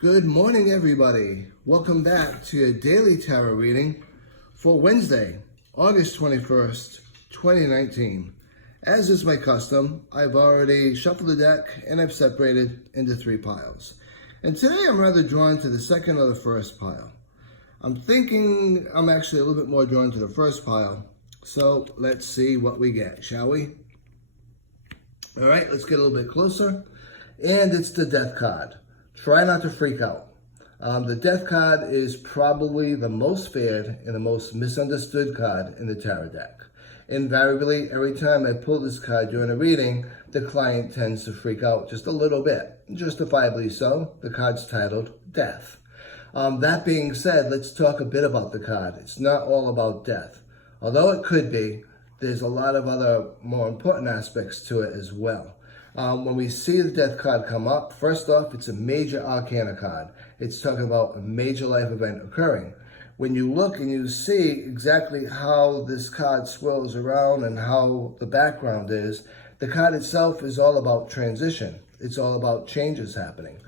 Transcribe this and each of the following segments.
Good morning, everybody. Welcome back to your daily tarot reading for Wednesday, August 21st, 2019. As is my custom, I've already shuffled the deck and I've separated into three piles. And today I'm rather drawn to the second or the first pile. I'm thinking I'm actually a little bit more drawn to the first pile. So let's see what we get, shall we? All right, let's get a little bit closer. And it's the Death card. Try not to freak out. The Death card is probably the most feared and the most misunderstood card in the tarot deck. Invariably, every time I pull this card during a reading, the client tends to freak out just a little bit. Justifiably so. The card's titled Death. That being said, let's talk a bit about the card. It's not all about death. Although it could be, there's a lot of other more important aspects to it as well. When we see the Death card come up, first off, it's a major arcana card. It's talking about a major life event occurring. When you look and you see exactly how this card swirls around and how the background is, the card itself is all about transition. It's all about changes happening.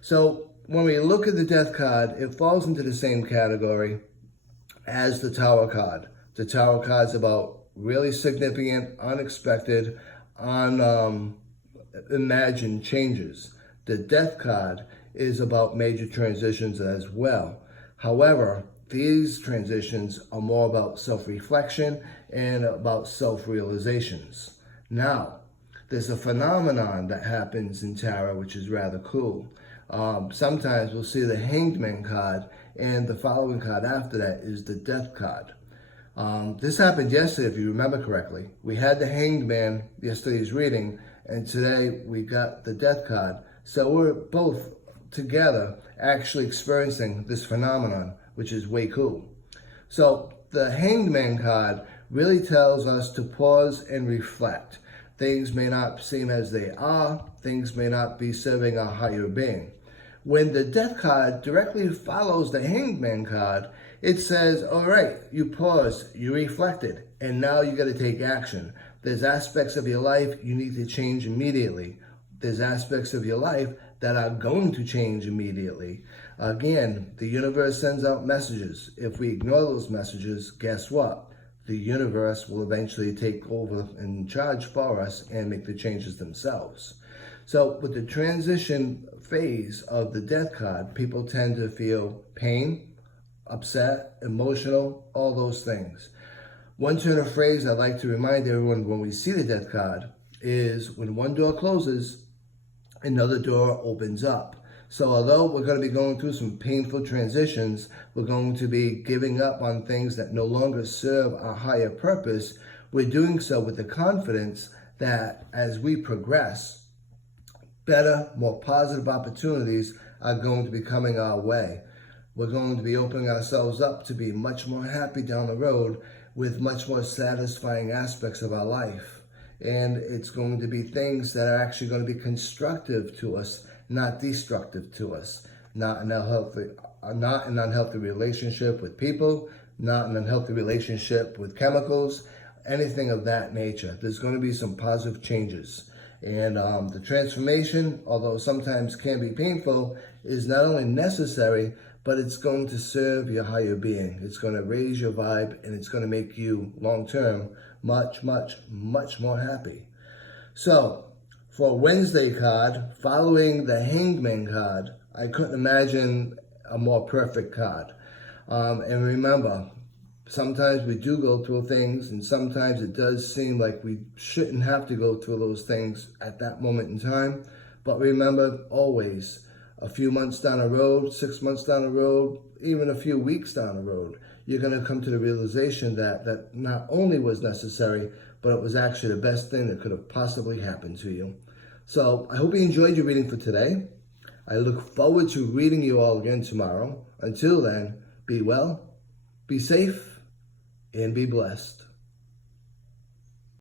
So when we look at the Death card, it falls into the same category as the Tower card. The Tower card is about really significant, unexpected, imagined changes. The Death card is about major transitions as well. However, these transitions are more about self-reflection and about self-realizations. Now, there's a phenomenon that happens in tarot which is rather cool. Sometimes we'll see the Hanged Man card, and the following card after that is the Death card. This happened yesterday, if you remember correctly. We had the Hanged Man yesterday's reading, and today we got the Death card. So we're both together actually experiencing this phenomenon, which is way cool. So the Hanged Man card really tells us to pause and reflect. Things may not seem as they are. Things may not be serving our higher being. When the Death card directly follows the Hanged Man card, it says, all right, you paused, you reflected, and now you got to take action. There's aspects of your life you need to change immediately. There's aspects of your life that are going to change immediately. Again, the universe sends out messages. If we ignore those messages, guess what? The universe will eventually take over and charge for us and make the changes themselves. So with the transition phase of the Death card, people tend to feel pain, upset, emotional, all those things. One turn of phrase I'd like to remind everyone when we see the Death card is when one door closes, another door opens up. So although we're going to be going through some painful transitions, we're going to be giving up on things that no longer serve our higher purpose. We're doing so with the confidence that as we progress, better, more positive opportunities are going to be coming our way. We're going to be opening ourselves up to be much more happy down the road with much more satisfying aspects of our life. And it's going to be things that are actually going to be constructive to us, not destructive to us. Not an unhealthy relationship with people, not an unhealthy relationship with chemicals, anything of that nature. There's going to be some positive changes. And the transformation, although sometimes can be painful, is not only necessary, but it's going to serve your higher being. It's going to raise your vibe, and it's going to make you, long-term, much, much, much more happy. So, for Wednesday card, following the Hanged Man card, I couldn't imagine a more perfect card. And remember, sometimes we do go through things, and sometimes it does seem like we shouldn't have to go through those things at that moment in time. But remember, always, a few months down the road, 6 months down the road, even a few weeks down the road, you're going to come to the realization that not only was necessary, but it was actually the best thing that could have possibly happened to you. So I hope you enjoyed your reading for today. I look forward to reading you all again tomorrow. Until then, be well, be safe, and be blessed.